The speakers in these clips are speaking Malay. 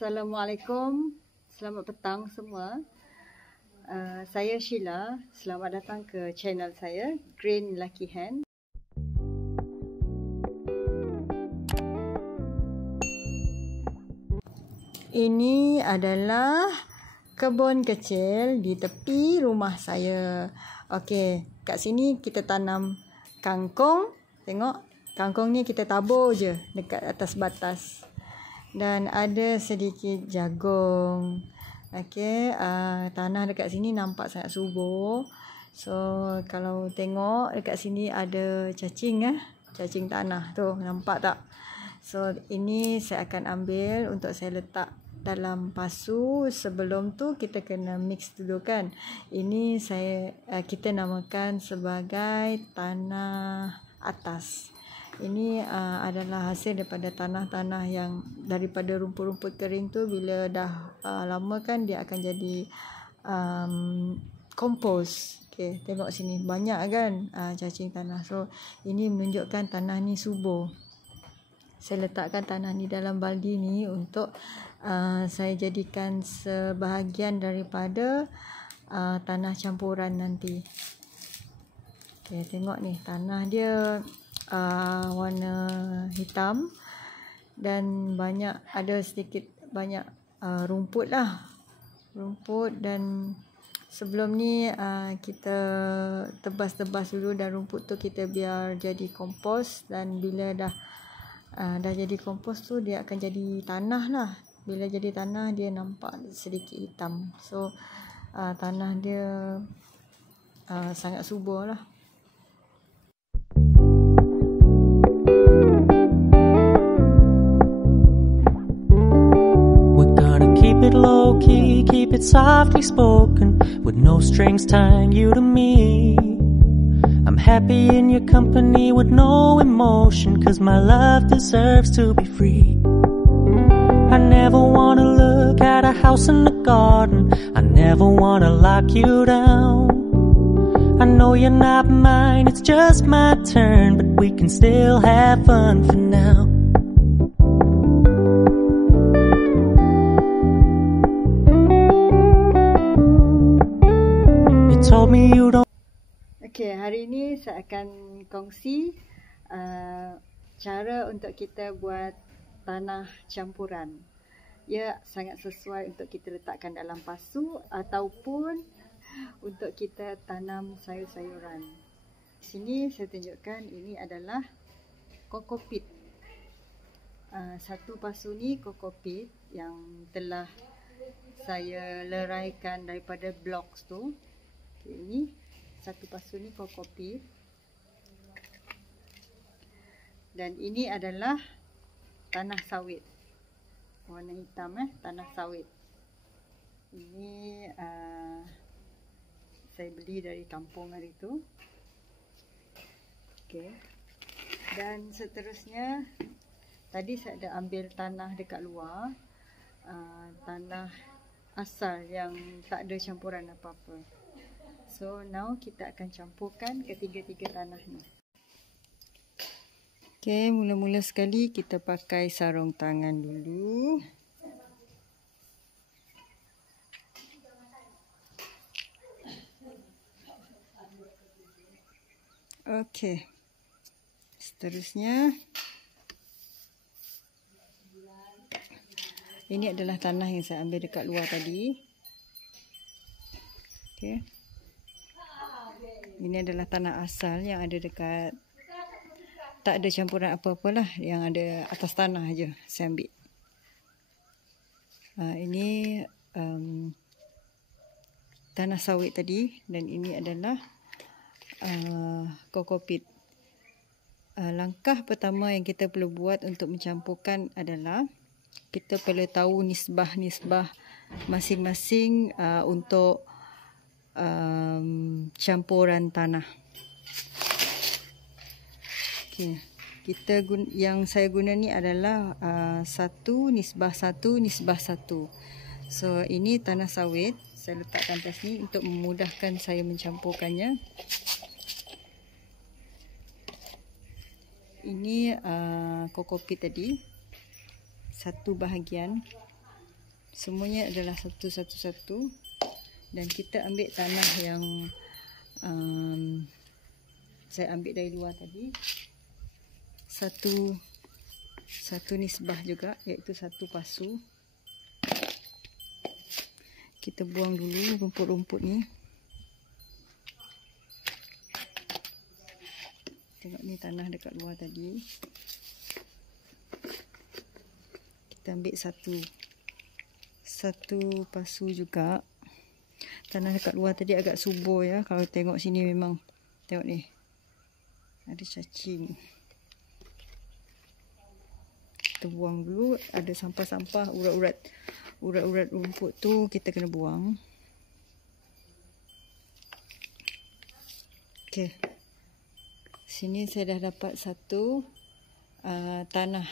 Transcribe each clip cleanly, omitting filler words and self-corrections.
Assalamualaikum, selamat petang semua. Saya Sheila, selamat datang ke channel saya, Green Lucky Hand. Ini adalah kebun kecil di tepi rumah saya. Okey, kat sini kita tanam kangkung. Tengok, kangkung ni kita tabur je dekat atas batas. Dan ada sedikit jagung. Okey, tanah dekat sini nampak sangat subur. So, kalau tengok dekat sini ada cacing cacing tanah tu, nampak tak? So, ini saya akan ambil untuk saya letak dalam pasu. Sebelum tu kita kena mix dulu kan. Ini kita namakan sebagai tanah atas. Ini adalah hasil daripada tanah-tanah yang daripada rumput-rumput kering tu, bila dah lama kan dia akan jadi kompos. Okey, tengok sini banyak kan cacing tanah. So ini menunjukkan tanah ni subur. Saya letakkan tanah ni dalam baldi ni untuk saya jadikan sebahagian daripada tanah campuran nanti. Okey, tengok ni tanah dia warna hitam dan ada sedikit banyak rumput lah. Dan sebelum ni kita tebas-tebas dulu, dan rumput tu kita biar jadi kompos. Dan bila dah jadi kompos tu, dia akan jadi tanah lah. Bila jadi tanah dia nampak sedikit hitam. So tanah dia sangat subur lah. Keep it low key, keep it softly spoken, with no strings tying you to me. I'm happy in your company with no emotion, cause my love deserves to be free. I never wanna look at a house in the garden, I never wanna lock you down. I know you're not mine, it's just my turn, but we can still have fun for now. Okey, hari ini saya akan kongsi cara untuk kita buat tanah campuran. Ia sangat sesuai untuk kita letakkan dalam pasu ataupun untuk kita tanam sayur-sayuran. Di sini saya tunjukkan ini adalah kokopit. Satu pasu ni kokopit yang telah saya leraikan daripada blok tu. Okay, ini satu pasu ni kokopit. Dan ini adalah tanah sawit. Warna hitam tanah sawit. Ini saya beli dari kampung hari tu. Okey. Dan seterusnya, tadi saya ada ambil tanah dekat luar, tanah asal yang tak ada campuran apa-apa. So now kita akan campurkan ketiga-tiga tanah ni. Okey, mula-mula sekali kita pakai sarung tangan dulu. Okey. Seterusnya, ini adalah tanah yang saya ambil dekat luar tadi. Okey. Ini adalah tanah asal yang ada dekat, tak ada campuran apa-apalah, yang ada atas tanah aja saya ambil. Ini tanah sawit tadi, dan ini adalah kokopit. Langkah pertama yang kita perlu buat untuk mencampurkan adalah kita perlu tahu nisbah-nisbah masing-masing untuk campuran tanah. Okay. Yang saya guna ni adalah 1:1:1. So ini tanah sawit, saya letakkan atas ni untuk memudahkan saya mencampurkannya. Ini kokopit tadi, satu bahagian. Semuanya adalah satu. Dan kita ambil tanah yang saya ambil dari luar tadi. Satu nisbah juga, iaitu 1 pasu. Kita buang dulu rumput-rumput ni. Tengok ni tanah dekat luar tadi. Kita ambil satu pasu juga. Tanah dekat luar tadi agak subur ya. Kalau tengok sini memang, tengok ni, ada cacing. Kita buang dulu. Ada sampah-sampah, urat-urat rumput tu kita kena buang. Okey. Sini saya dah dapat satu tanah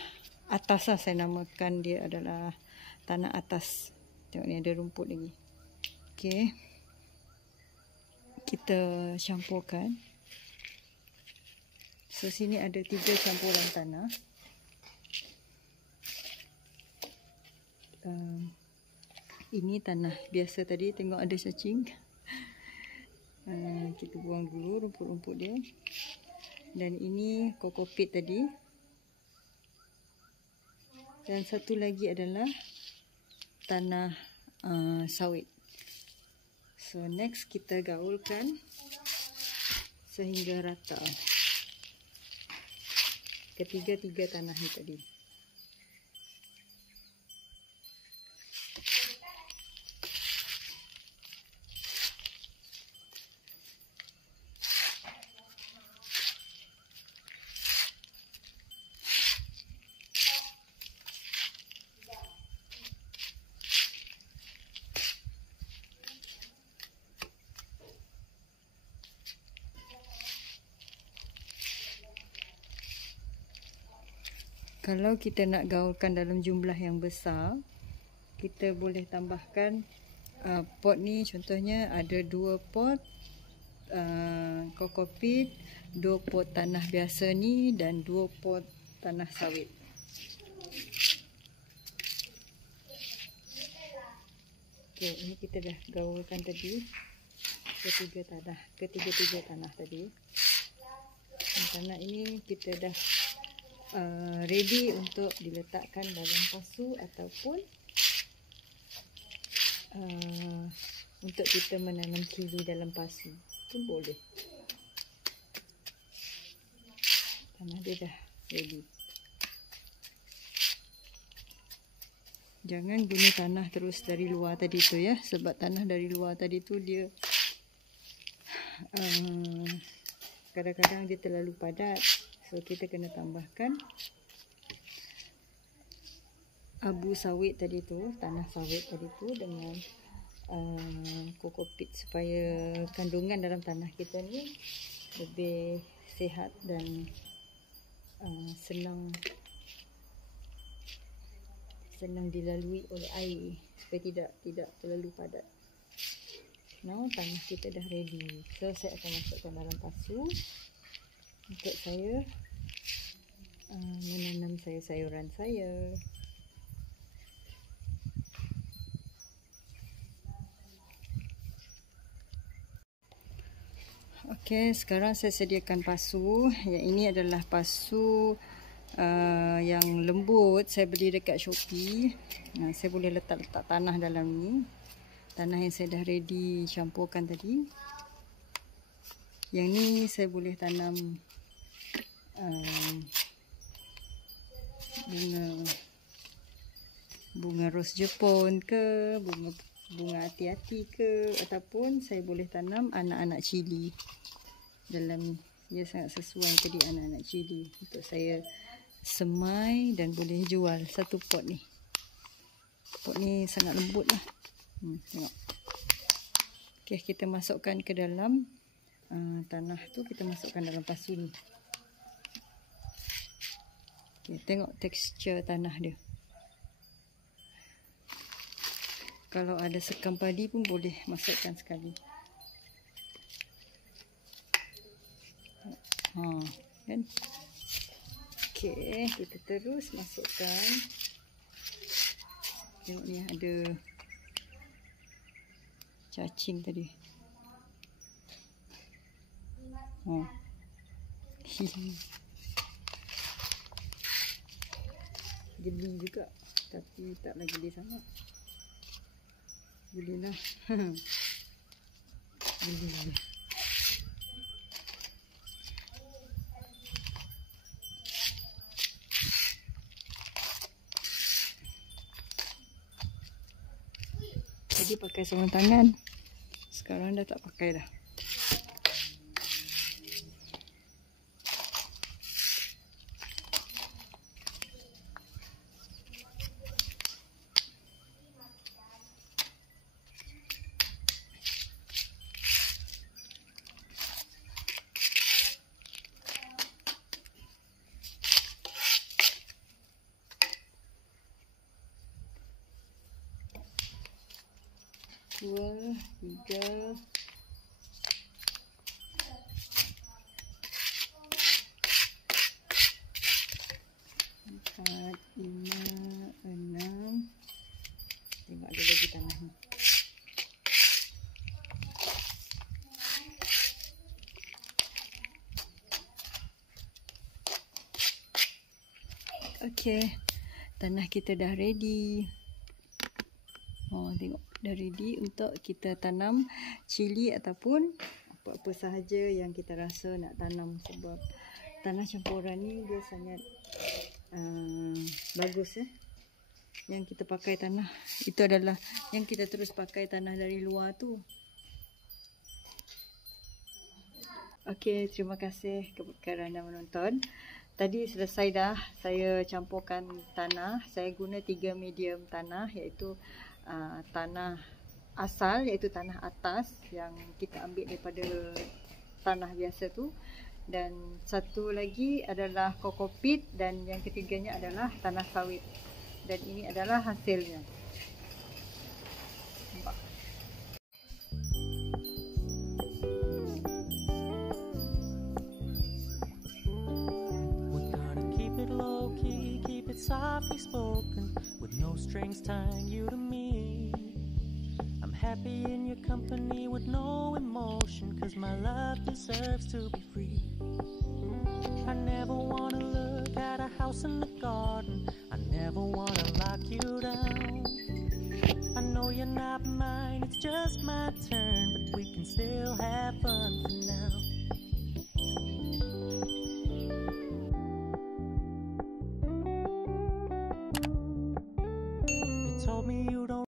atas lah, saya namakan dia adalah tanah atas. Tengok ni ada rumput lagi. Okey. Kita campurkan. So sini ada 3 campuran tanah. Ini tanah biasa tadi, tengok ada cacing. Kita buang dulu rumput-rumput dia. Dan ini kokopit tadi. Dan satu lagi adalah tanah sawit. So next kita gaulkan sehingga rata ketiga-tiga tanah ni tadi. Kalau kita nak gaulkan dalam jumlah yang besar, kita boleh tambahkan pot ni. Contohnya ada 2 pot kokopit, 2 pot tanah biasa ni dan 2 pot tanah sawit. Okey, ini kita dah gaulkan tadi ketiga-tiga tanah tadi. Dan tanah ini kita dah ready untuk diletakkan dalam pasu ataupun untuk kita menanam cili dalam pasu pun boleh. Tanah dia dah ready. Jangan guna tanah terus dari luar tadi tu ya, sebab tanah dari luar tadi tu dia kadang-kadang dia terlalu padat. So kita kena tambahkan abu sawit tadi tu, tanah sawit tadi tu dengan kokopit supaya kandungan dalam tanah kita ni lebih sihat dan senang dilalui oleh air, supaya tidak terlalu padat. Now tanah kita dah ready. So saya akan masukkan dalam pasu untuk saya menanam sayur-sayuran saya. Okey, sekarang saya sediakan pasu. Yang ini adalah pasu yang lembut. Saya beli dekat Shopee. Saya boleh letak tanah dalam ni. Tanah yang saya dah ready campurkan tadi. Yang ni saya boleh tanam bunga ros Jepun ke, bunga hati-hati ke, ataupun saya boleh tanam anak-anak cili dalam ni. Dia sangat sesuai tadi, anak-anak cili, untuk saya semai dan boleh jual satu pot ni. Pot ni sangat lembut lah. Tengok. Okey, kita masukkan ke dalam tanah tu, kita masukkan dalam pasu ni. Okay, tengok tekstur tanah dia. Kalau ada sekam padi pun boleh masukkan sekali. Kan? Okey, kita terus masukkan Tengok ni ada cacing tadi. Oh. Geli juga, tapi tak lagi geli sangat. Gelilah. Geli. Tadi pakai sarung tangan, sekarang dah tak pakai dah. Dua, tiga, empat, lima, enam. Tengok ada lagi tanah ni. Okey, tanah kita dah ready. Oh, tengok dah ready untuk kita tanam cili ataupun apa-apa sahaja yang kita rasa nak tanam, sebab tanah campuran ni dia sangat bagus Yang kita pakai tanah itu adalah yang kita terus pakai tanah dari luar tu. Okey, terima kasih kerana menonton. Tadi selesai dah saya campurkan tanah. Saya guna 3 medium tanah, iaitu tanah asal, iaitu tanah atas yang kita ambil daripada tanah biasa tu, dan satu lagi adalah kokopit, dan yang ketiganya adalah tanah sawit. Dan ini adalah hasilnya. Nampak? We're gonna keep it low key, keep it softly spoken, with no strings tying you to me. I'm happy in your company with no emotion, 'cause my love deserves to be free. I never wanna look at a house in the garden, I never wanna lock you down. I know you're not mine, it's just my turn, but we can still have fun for now. You told me you don't